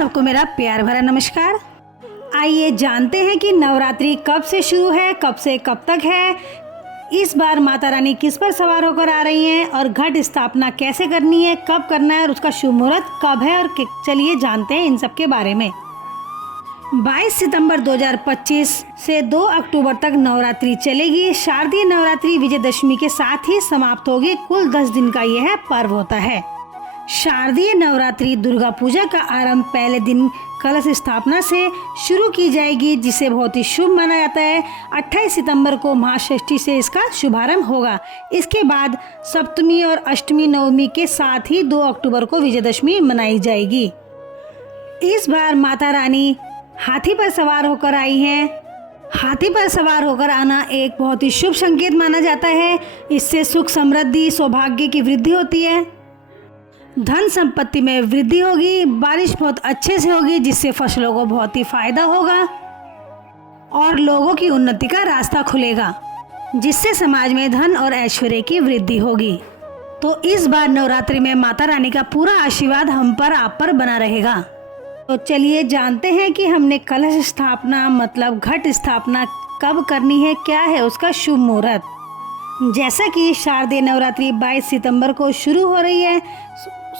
सबको मेरा प्यार भरा नमस्कार। आइए जानते हैं कि नवरात्रि कब से शुरू है, कब से कब तक है, इस बार माता रानी किस पर सवार होकर आ रही हैं और घट स्थापना कैसे करनी है, कब करना है और उसका शुभ मुहूर्त कब है। और चलिए जानते हैं इन सब के बारे में। 22 सितंबर 2025 से 2 अक्टूबर तक नवरात्रि चलेगी। शारदीय नवरात्रि विजयदशमी के साथ ही समाप्त होगी। कुल 10 दिन का यह पर्व होता है। शारदीय नवरात्रि दुर्गा पूजा का आरंभ पहले दिन कलश स्थापना से शुरू की जाएगी, जिसे बहुत ही शुभ माना जाता है। 28 सितंबर को महाषष्ठी से इसका शुभारंभ होगा। इसके बाद सप्तमी और अष्टमी नवमी के साथ ही 2 अक्टूबर को विजयदशमी मनाई जाएगी। इस बार माता रानी हाथी पर सवार होकर आई हैं। हाथी पर सवार होकर आना एक बहुत ही शुभ संकेत माना जाता है। इससे सुख समृद्धि सौभाग्य की वृद्धि होती है, धन संपत्ति में वृद्धि होगी, बारिश बहुत अच्छे से होगी, जिससे फसलों को बहुत ही फायदा होगा और लोगों की उन्नति का रास्ता खुलेगा, जिससे समाज में धन और ऐश्वर्य की वृद्धि होगी। तो इस बार नवरात्रि में माता रानी का पूरा आशीर्वाद हम पर आप पर बना रहेगा। तो चलिए जानते हैं कि हमने कलश स्थापना मतलब घट स्थापना कब करनी है, क्या है उसका शुभ मुहूर्त। जैसा कि शारदीय नवरात्रि 22 सितंबर को शुरू हो रही है।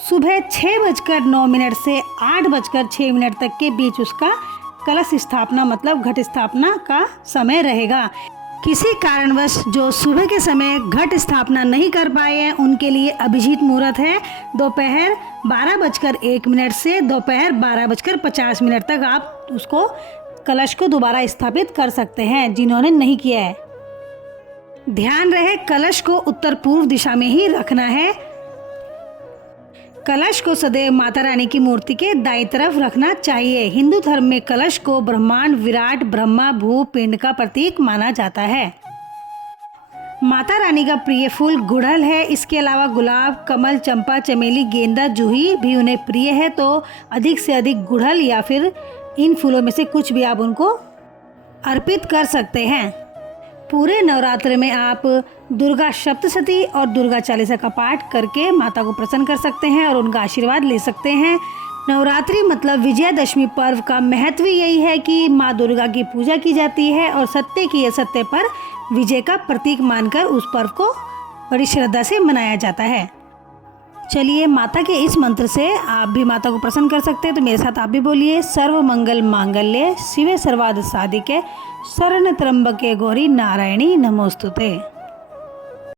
सुबह 6:09 से 8:06 तक के बीच उसका कलश स्थापना मतलब घट स्थापना का समय रहेगा। किसी कारणवश जो सुबह के समय घट स्थापना नहीं कर पाए हैं, उनके लिए अभिजीत मुहूर्त है। दोपहर 12:01 से दोपहर 12:50 तक आप उसको कलश को दोबारा स्थापित कर सकते हैं, जिन्होंने नहीं किया है। ध्यान रहे कलश को उत्तर पूर्व दिशा में ही रखना है। कलश को सदैव माता रानी की मूर्ति के दाईं तरफ रखना चाहिए। हिंदू धर्म में कलश को ब्रह्मांड, विराट, ब्रह्मा, भू, पिंड का प्रतीक माना जाता है। माता रानी का प्रिय फूल गुड़हल है। इसके अलावा गुलाब, कमल, चंपा, चमेली, गेंदा, जूही भी उन्हें प्रिय है। तो अधिक से अधिक गुड़हल या फिर इन फूलों में से कुछ भी आप उनको अर्पित कर सकते हैं। पूरे नवरात्र में आप दुर्गा सप्तशती और दुर्गा चालीसा का पाठ करके माता को प्रसन्न कर सकते हैं और उनका आशीर्वाद ले सकते हैं। नवरात्रि मतलब विजयदशमी पर्व का महत्व यही है कि माँ दुर्गा की पूजा की जाती है और सत्य की असत्य पर विजय का प्रतीक मानकर उस पर्व को बड़ी श्रद्धा से मनाया जाता है। चलिए माता के इस मंत्र से आप भी माता को प्रसन्न कर सकते हैं। तो मेरे साथ आप भी बोलिए, सर्व मंगल मांगल्ये शिवे सर्वार्थ साधिके शरण त्र्यंबके गौरी नारायणी नमोस्तुते।